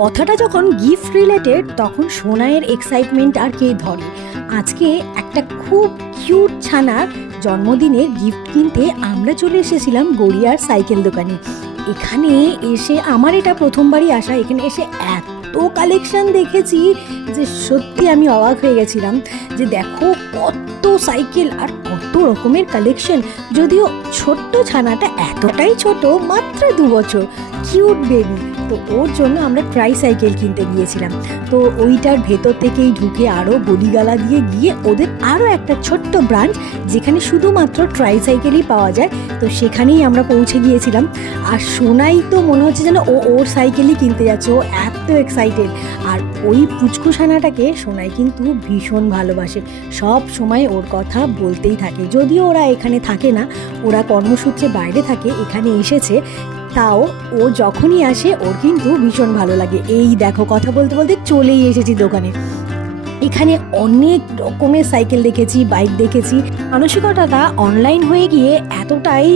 কথাটা যখন gift related তখন সোনাইয়ের এক্সাইটমেন্ট আর কে ধরে। আজকে একটা খুব কিউট ছানার জন্মদিনের গিফট কিনতে আমরা চলে এসেছিলাম গড়িয়ার সাইকেল দোকানে। এখানে এসে আমার এটা প্রথমবারই আসা, এখানে এসে এত কালেকশন দেখেছি যে সত্যি আমি অবাক হয়ে গেছিলাম যে দেখো কত সাইকেল আর কত রকমের কালেকশন। যদিও ছোট্ট ছানাটা এতটাই ছোট, মাত্র 2 বছর, কিউট বেবি, তো ওর জন্য আমরা ট্রাই সাইকেল কিনতে গিয়েছিলাম। তো ওইটার ভেতর থেকেই ঢুকে আরও গলিগালা দিয়ে গিয়ে ওদের আরও একটা ছোট্ট ব্রাঞ্চ যেখানে শুধুমাত্র ট্রাই সাইকেলই পাওয়া যায়, তো সেখানেই আমরা পৌঁছে গিয়েছিলাম। আর সোনাই তো মনে হচ্ছে যেন ওর সাইকেলই কিনতে যাচ্ছে, ও এত এক্সাইটেড। আর ওই পুচকুসানাটাকে সোনাই কিন্তু ভীষণ ভালোবাসে, সব সময় ওর কথা বলতেই থাকে। যদিও ওরা এখানে থাকে না, ওরা কর্মসূত্রে বাইরে থাকে, এখানে এসেছে, তাও ও যখনই আসে ওর কিন্তু ভীষণ ভালো লাগে। এই দেখো কথা বলতে বলতে চলেই এসেছি দোকানে। এখানে অনেক রকমের সাইকেল দেখেছি, বাইক দেখেছি। মানসিকতাটা অনলাইন হয়ে গিয়ে এতটাই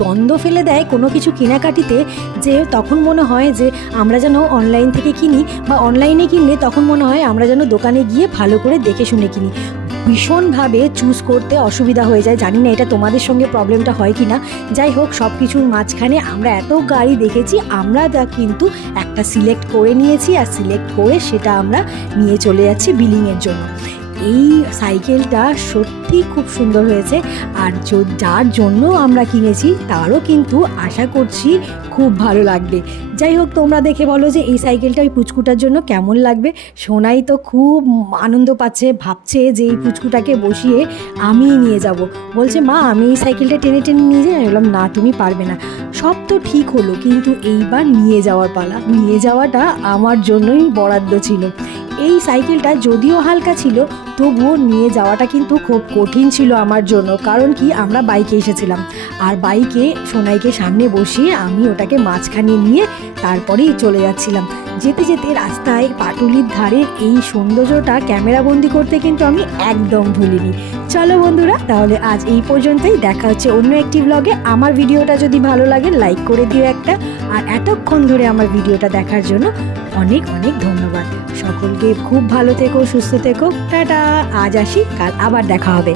দ্বন্দ্ব ফেলে দেয় কোনো কিছু কেনাকাটিতে যে তখন মনে হয় যে আমরা যেন অনলাইন থেকে কিনি, বা অনলাইনে কিনলে তখন মনে হয় আমরা যেন দোকানে গিয়ে ভালো করে দেখে শুনে কিনি। ভীষণভাবে চুজ করতে অসুবিধা হয়ে যায়। জানি না এটা তোমাদের সঙ্গে প্রবলেমটা হয় কি না। যাই হোক, সব কিছুর মাঝখানে আমরা এত গাড়ি দেখেছি, আমরা কিন্তু একটা সিলেক্ট করে নিয়েছি, আর সিলেক্ট করে সেটা আমরা নিয়ে চলে যাচ্ছি বিলিংয়ের জন্য। এই সাইকেলটা সত্যি খুব সুন্দর হয়েছে, আর যার জন্য আমরা কিনেছি তারও কিন্তু আশা করছি খুব ভালো লাগবে। যাই হোক, তোমরা দেখে বলো যে এই সাইকেলটা ওই পুচকুটার জন্য কেমন লাগবে। সোনাই তো খুব আনন্দ পাচ্ছে, ভাবছে যে এই পুচকুটাকে বসিয়ে আমি নিয়ে যাব। বলছে মা আমি এই সাইকেলটা টেনে টেনে নিয়ে যাই। আমি বললাম না, তুমি পারবে না। সব তো ঠিক হলো, কিন্তু এইবার নিয়ে যাওয়ার পালা। নিয়ে যাওয়াটা আমার জন্যই বরাদ্দ ছিল। এই সাইকেলটা যদিও হালকা ছিল, তবুও নিয়ে যাওয়াটা কিন্তু খুব কঠিন ছিল আমার জন্য। কারণ কি, আমরা বাইকে এসেছিলাম, আর বাইকে সোনাইকে সামনে বসিয়ে আমি ওটাকে মাঝখানে নিয়ে তারপরেই চলে যাচ্ছিলাম। যেতে যেতে রাস্তায় পাটুলির ধারের এই সৌন্দর্যটা ক্যামেরাবন্দি করতে কিন্তু আমি একদম ভুলিনি। চলো বন্ধুরা, তাহলে আজ এই পর্যন্তই। দেখা হচ্ছে অন্য একটি ব্লগে। আমার ভিডিওটা যদি ভালো লাগে লাইক করে দিও একটা, আর এতক্ষণ ধরে আমার ভিডিওটা দেখার জন্য অনেক অনেক ধন্যবাদ। সকলকে খুব ভালো থেকো, সুস্থ থেকো, টাটা। আজ আসি, কাল আবার দেখা হবে।